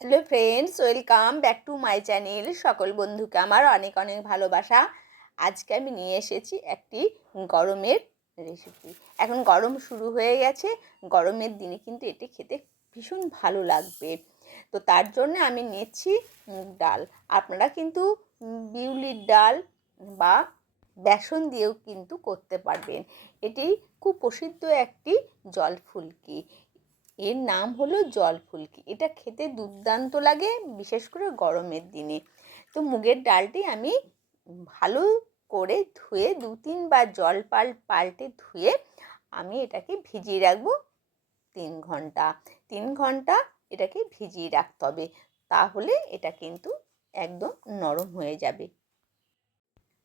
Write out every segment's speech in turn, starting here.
Hello friends, welcome back to my channel. সকল বন্ধুকে আমার অনেক অনেক ভালোবাসা। আজকে আমি নিয়ে এসেছি একটি গরমের রেসিপি। এখন গরম শুরু হয়ে গেছে, গরমের দিনে কিন্তু এটি খেতে ভীষণ ভালো লাগবে। তো তার জন্য আমি নিয়েছি মুগ ডাল। আপনারা কিন্তু বিউলির ডাল বা বেসন দিয়েও কিন্তু করতে পারবেন। এটি খুব প্রসিদ্ধ একটি জল ফুলকি। এর নাম হলো জল ফুলকি। এটা খেতে দুর্দান্ত লাগে, বিশেষ করে গরমের দিনে। তো মুগের ডালটি আমি ভালো করে ধুয়ে 2-3 বার জল পাল্টে ধুয়ে আমি এটাকে ভিজিয়ে রাখবো 3 ঘন্টা। 3 ঘন্টা এটাকে ভিজিয়ে রাখতে হবে, তাহলে এটা কিন্তু একদম নরম হয়ে যাবে।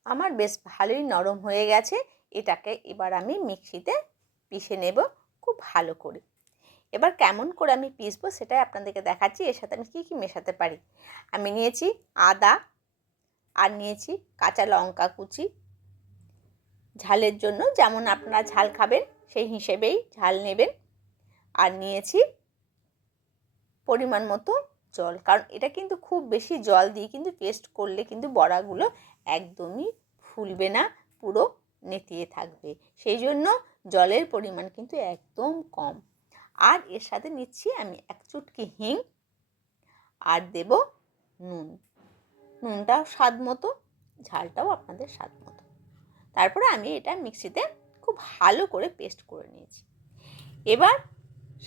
আমার বেশ ভালোই নরম হয়ে গেছে। এটাকে এবার আমি মিক্সিতে পিষে নেব খুব ভালো করে। এবার কেমন করে আমি পিষবো সেটাই আপনাদেরকে দেখাচ্ছি। এর সাথে আমি কী কী মেশাতে পারি। আমি নিয়েছি আদা, আর নিয়েছি কাঁচা লঙ্কা কুচি, ঝালের জন্য যেমন আপনারা ঝাল খাবেন সেই হিসেবেই ঝাল নেবেন। আর নিয়েছি পরিমাণ মতো জল, কারণ এটা কিন্তু খুব বেশি জল দিয়ে কিন্তু পেস্ট করলে কিন্তু বড়াগুলো একদমই ফুলবে না, পুরো নেতিয়ে থাকবে। সেই জন্য জলের পরিমাণ কিন্তু একদম কম। আর এর সাথে নিচ্ছি আমি 1 চুটকি হিং, আর দেব নুন। নুনটাও স্বাদ মতো, ঝালটাও আপনাদের স্বাদ মতো। তারপরে আমি এটা মিক্সিতে খুব ভালো করে পেস্ট করে নিয়েছি। এবার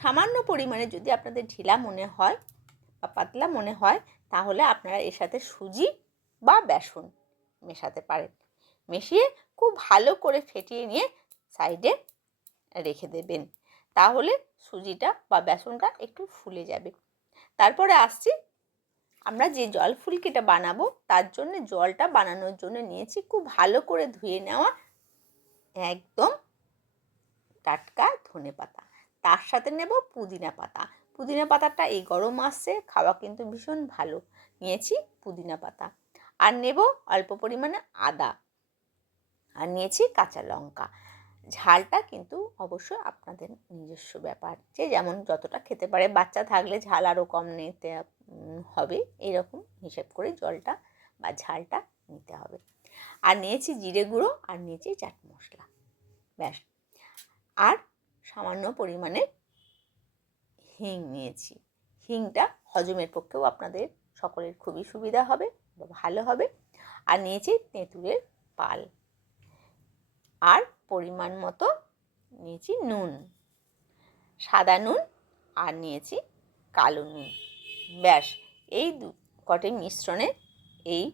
সামান্য পরিমাণে যদি আপনাদের ঢিলা মনে হয় বা পাতলা মনে হয়, তাহলে আপনারা এর সাথে সুজি বা বেসন মেশাতে পারেন। মিশিয়ে খুব ভালো করে ফেটিয়ে নিয়ে সাইডে রেখে দেবেন, তাহলে সুজিটা বা বেসনটা একটু ফুলে যাবে। তারপরে আসছি, আমরা যে জল ফুলকিটা বানাবো তার জন্য জলটা বানানোর জন্য নিয়েছি খুব ভালো করে ধুয়ে নেওয়া একদম টাটকা ধনেপাতা। তার সাথে নেব পুদিনা পাতা। পুদিনা পাতাটা এই গরম মাসে খাওয়া কিন্তু ভীষণ ভালো। নিয়েছি পুদিনা পাতা, আর নেব অল্প পরিমাণে আদা, আর নিয়েছি কাঁচা লঙ্কা। ঝালটা কিন্তু অবশ্যই আপনাদের নিজস্ব ব্যাপার, যে যেমন যতটা খেতে পারে। বাচ্চা থাকলে ঝাল আরও কম নিতে হবে, এরকম হিসেব করে জলটা বা ঝালটা নিতে হবে। আর নিয়েছি জিরে গুঁড়ো, আর নিয়েছি চাট মশলা, ব্যাস। আর সামান্য পরিমাণে হিং নিয়েছি। হিংটা হজমের পক্ষেও আপনাদের সকলের খুবই সুবিধা হবে বা ভালো হবে। আর নিয়েছি তেঁতুলের পাল, আর পরিমাণ মতো নিয়েছি নুন, সাদা নুন, আর নিয়েছি কালো নুন। ব্যাস, এই কটি মিশ্রণে এই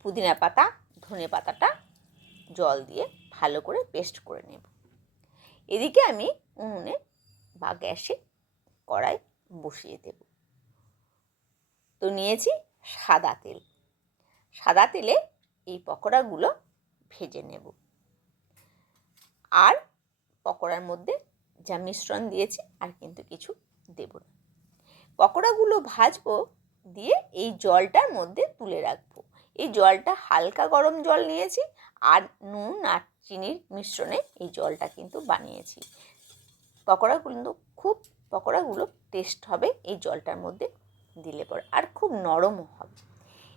পুদিনা পাতা ধনে পাতাটা জল দিয়ে ভালো করে পেস্ট করে নেব। এদিকে আমি উনুনে বা গ্যাসে কড়াই বসিয়ে দেব। তো নিয়েছি সাদা তেল। সাদা তেলে এই পকোড়াগুলো ভেজে নেব। আর পকোড়ার মধ্যে যা মিশ্রণ দিয়েছি আর কিন্তু কিছু দেব না। পকোড়াগুলো ভাজবো, দিয়ে এই জলটার মধ্যে তুলে রাখবো। এই জলটা হালকা গরম জল নিয়েছি, আর নুন আর চিনির মিশ্রণে এই জলটা কিন্তু বানিয়েছি। পকোড়াগুলো টেস্ট হবে এই জলটার মধ্যে দিলে পরে, আর খুব নরমও হবে।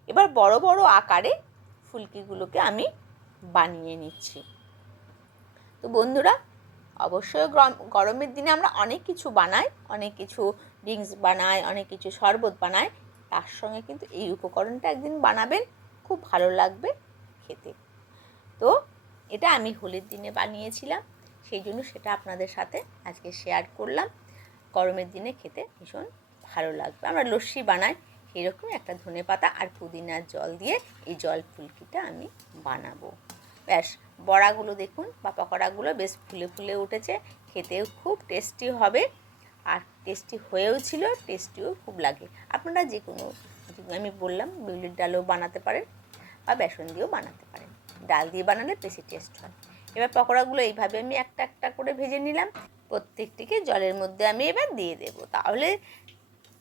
এবার বড় বড় আকারে ফুলকিগুলোকে আমি বানিয়ে নিচ্ছি। তো বন্ধুরা, অবশ্যই গরমের দিনে আমরা অনেক কিছু বানাই, অনেক কিছু ড্রিঙ্কস বানাই, অনেক কিছু শরবত বানাই। তার সঙ্গে কিন্তু এই উপকরণটা একদিন বানাবেন, খুব ভালো লাগবে খেতে। তো এটা আমি হোলির দিনে বানিয়েছিলাম, সেই জন্য সেটা আপনাদের সাথে আজকে শেয়ার করলাম। গরমের দিনে খেতে ভীষণ ভালো লাগবে। আমরা লস্যি বানাই, সেরকম একটা ধনেপাতা আর পুদিনার জল দিয়ে এই জল ফুলকিটা আমি বানাবো। ব্যাস, বড়াগুলো দেখুন বা পকোড়াগুলো বেশ ফুলে ফুলে উঠেছে, খেতেও খুব টেস্টি হবে, আর টেস্টি হয়েও ছিল, টেস্টিও খুব লাগে। আপনারা যে কোনো, আমি বললাম বিউলির ডালও বানাতে পারেন বা বেসন দিয়েও বানাতে পারেন। ডাল দিয়ে বানালে বেশি টেস্ট হয়। এবার পকোড়াগুলো এইভাবে আমি একটা একটা করে ভেজে নিলাম। প্রত্যেকটিকে জলের মধ্যে আমি এবার দিয়ে দেব, তাহলে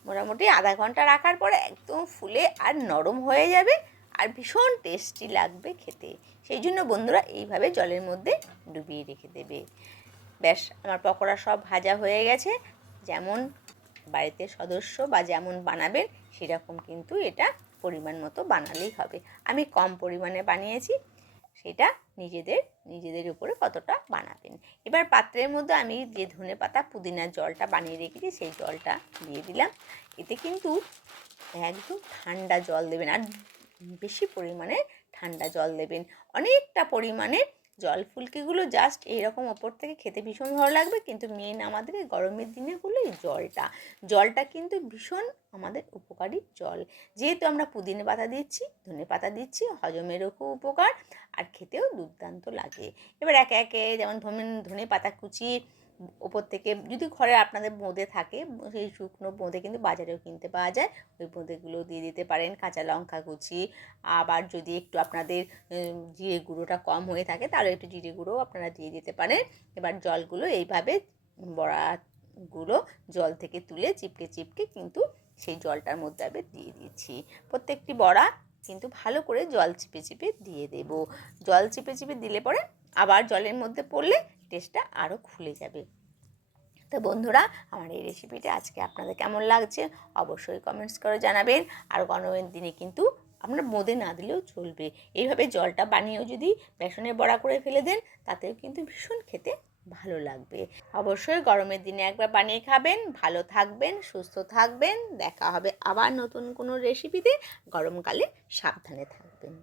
মোটামুটি আধা ঘন্টা রাখার পরে একদম ফুলে আর নরম হয়ে যাবে, আর ভীষণ টেস্টি লাগবে খেতে। সেই জন্য বন্ধুরা এইভাবে জলের মধ্যে ডুবিয়ে রেখে দেবে। ব্যাস, আমার পকোড়া সব ভাজা হয়ে গেছে। যেমন বাড়িতে সদস্য বা যেমন বানাবেন সেরকম কিন্তু এটা পরিমাণ মতো বানালেই হবে। আমি কম পরিমাণে বানিয়েছি, সেটা নিজেদের উপরে কতটা বানাবেন। এবার পাত্রের মধ্যে আমি যে ধনেপাতা পুদিনার জলটা বানিয়ে রেখেছি সেই জলটা দিয়ে দিলাম। এতে কিন্তু একদম ঠান্ডা জল দেবেন, আর বেশি পরিমাণে ঠান্ডা জল দেবেন। অনেকটা পরিমাণে জল, ফুলকিগুলো জাস্ট এইরকম ওপর থেকে খেতে ভীষণ ভালো লাগবে, কিন্তু মেন আমাদের এই গরমের দিনে হলো এই জলটা কিন্তু ভীষণ আমাদের উপকারী জল। যেহেতু আমরা পুদিনা পাতা দিচ্ছি, ধনে পাতা দিচ্ছি, হজমেরও খুব উপকার আর খেতেও দুর্দান্ত লাগে। এবার একে একে যেমন ধনে পাতা কুচি ওপর থেকে, যদি ঘরে আপনাদের বোঁদে থাকে, সেই শুকনো বোঁদে কিন্তু বাজারেও কিনতে পাওয়া যায়, ওই বোঁদেগুলো দিয়ে দিতে পারেন। কাঁচা লঙ্কা কুচি, আবার যদি একটু আপনাদের জিরে গুঁড়োটা কম হয়ে থাকে তাহলে একটু জিরে গুঁড়োও আপনারা দিয়ে দিতে পারেন। এবার জলগুলো এইভাবে বড়াগুলো জল থেকে তুলে চিপকে কিন্তু সেই জলটার মধ্যে আমি দিয়ে দিচ্ছি। প্রত্যেকটি বড়া কিন্তু ভালো করে জল চিপে দিয়ে দেব। জল চিপে দিলে পরে আবার জলের মধ্যে পড়লে টেস্টটা আরও খুলে যাবে। তো বন্ধুরা, আমার এই রেসিপিটা আজকে আপনাদের কেমন লাগছে অবশ্যই কমেন্টস করে জানাবেন। আর গরমের দিনে কিন্তু আপনার বোঁদে না দিলেও চলবে, এইভাবে জলটা বানিয়েও যদি বেসনের বড়া করে ফেলে দেন তাতেও কিন্তু ভীষণ খেতে ভালো লাগবে। অবশ্যই গরমের দিনে একবার বানিয়ে খাবেন। ভালো থাকবেন, সুস্থ থাকবেন। দেখা হবে আবার নতুন কোনো রেসিপিতে। গরমকালে সাবধানে থাকবেন।